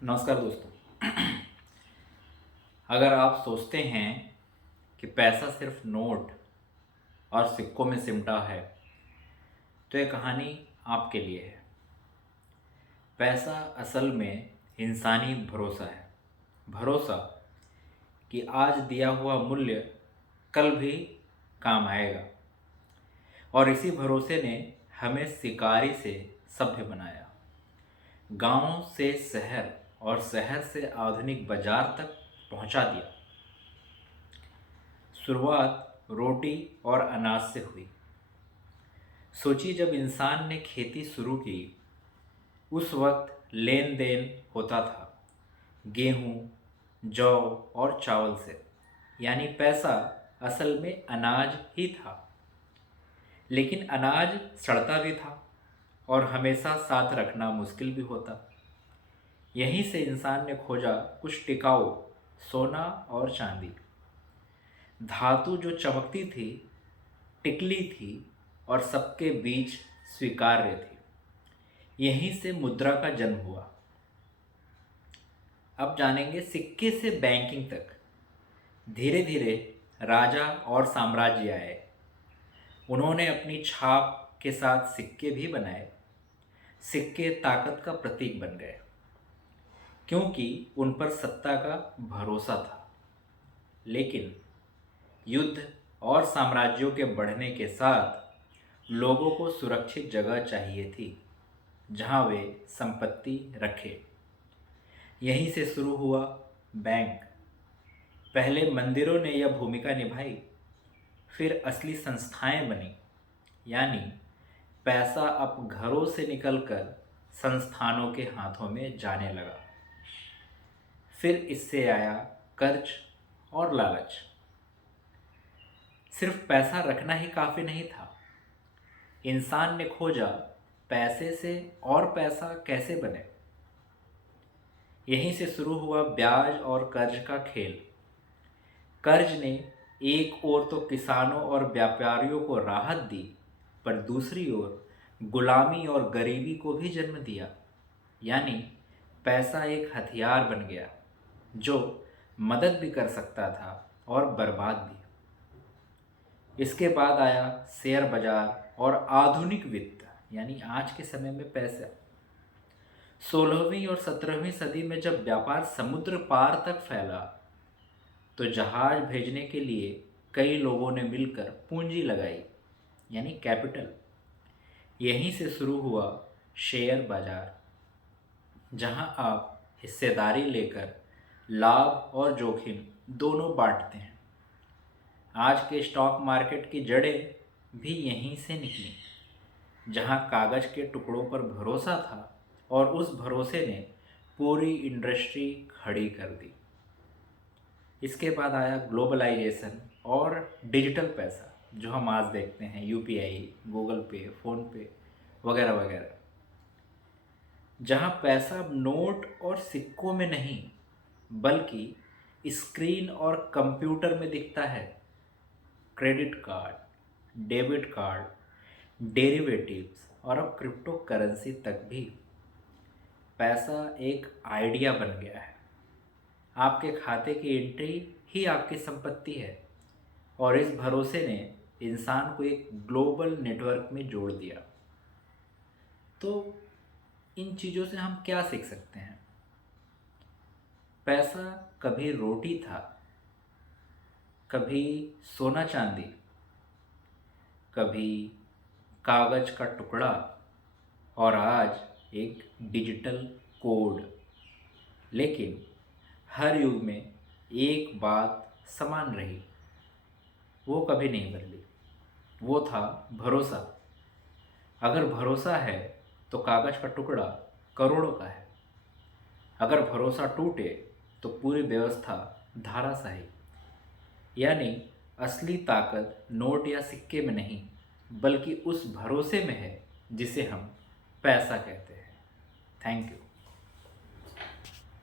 नमस्कार दोस्तों। अगर आप सोचते हैं कि पैसा सिर्फ नोट और सिक्कों में सिमटा है तो ये कहानी आपके लिए है। पैसा असल में इंसानी भरोसा है। भरोसा कि आज दिया हुआ मूल्य कल भी काम आएगा। और इसी भरोसे ने हमें शिकारी से सभ्य बनाया, गांव से शहर और शहर से आधुनिक बाजार तक पहुंचा दिया। शुरुआत रोटी और अनाज से हुई। सोचिए, जब इंसान ने खेती शुरू की उस वक्त लेन देन होता था गेहूं, जौ और चावल से, यानी पैसा असल में अनाज ही था। लेकिन अनाज सड़ता भी था और हमेशा साथ रखना मुश्किल भी होता। यहीं से इंसान ने खोजा कुछ टिकाऊ, सोना और चांदी। धातु जो चमकती थी, टिकली थी और सबके बीच स्वीकार्य थी। यहीं से मुद्रा का जन्म हुआ। अब जानेंगे सिक्के से बैंकिंग तक। धीरे धीरे राजा और साम्राज्य आए। उन्होंने अपनी छाप के साथ सिक्के भी बनाए। सिक्के ताकत का प्रतीक बन गए क्योंकि उन पर सत्ता का भरोसा था। लेकिन युद्ध और साम्राज्यों के बढ़ने के साथ लोगों को सुरक्षित जगह चाहिए थी जहां वे संपत्ति रखें। यहीं से शुरू हुआ बैंक। पहले मंदिरों ने यह भूमिका निभाई, फिर असली संस्थाएं बनी, यानी पैसा अब घरों से निकलकर संस्थानों के हाथों में जाने लगा। फिर इससे आया कर्ज और लालच। सिर्फ पैसा रखना ही काफ़ी नहीं था। इंसान ने खोजा पैसे से और पैसा कैसे बने। यहीं से शुरू हुआ ब्याज और कर्ज का खेल। कर्ज ने एक ओर तो किसानों और व्यापारियों को राहत दी, पर दूसरी ओर गुलामी और गरीबी को भी जन्म दिया। यानी पैसा एक हथियार बन गया जो मदद भी कर सकता था और बर्बाद भी। इसके बाद आया शेयर बाजार और आधुनिक वित्त, यानी आज के समय में पैसा। 16वीं और 17वीं सदी में जब व्यापार समुद्र पार तक फैला तो जहाज भेजने के लिए कई लोगों ने मिलकर पूंजी लगाई, यानी कैपिटल। यहीं से शुरू हुआ शेयर बाजार, जहां आप हिस्सेदारी लेकर लाभ और जोखिम दोनों बांटते हैं। आज के स्टॉक मार्केट की जड़ें भी यहीं से निकली, जहां कागज के टुकड़ों पर भरोसा था और उस भरोसे ने पूरी इंडस्ट्री खड़ी कर दी। इसके बाद आया ग्लोबलाइजेशन और डिजिटल पैसा, जो हम आज देखते हैं, यूपीआई, गूगल पे, फ़ोन पे वगैरह वगैरह। जहां पैसा अब नोट और सिक्कों में नहीं बल्कि स्क्रीन और कंप्यूटर में दिखता है। Credit card, debit card, derivatives और अब क्रिप्टो करेंसी तक भी। पैसा एक आइडिया बन गया है। आपके खाते की एंट्री ही आपकी संपत्ति है और इस भरोसे ने इंसान को एक ग्लोबल नेटवर्क में जोड़ दिया। तो इन चीज़ों से हम क्या सीख सकते हैं? पैसा कभी रोटी था, कभी सोना चांदी, कभी कागज का टुकड़ा और आज एक डिजिटल कोड। लेकिन हर युग में एक बात समान रही, वो कभी नहीं बदली। वो था भरोसा। अगर भरोसा है तो कागज का टुकड़ा करोड़ों का है। अगर भरोसा टूटे तो पूरी व्यवस्था धाराशाही। यानी असली ताकत नोट या सिक्के में नहीं बल्कि उस भरोसे में है जिसे हम पैसा कहते हैं। Thank you.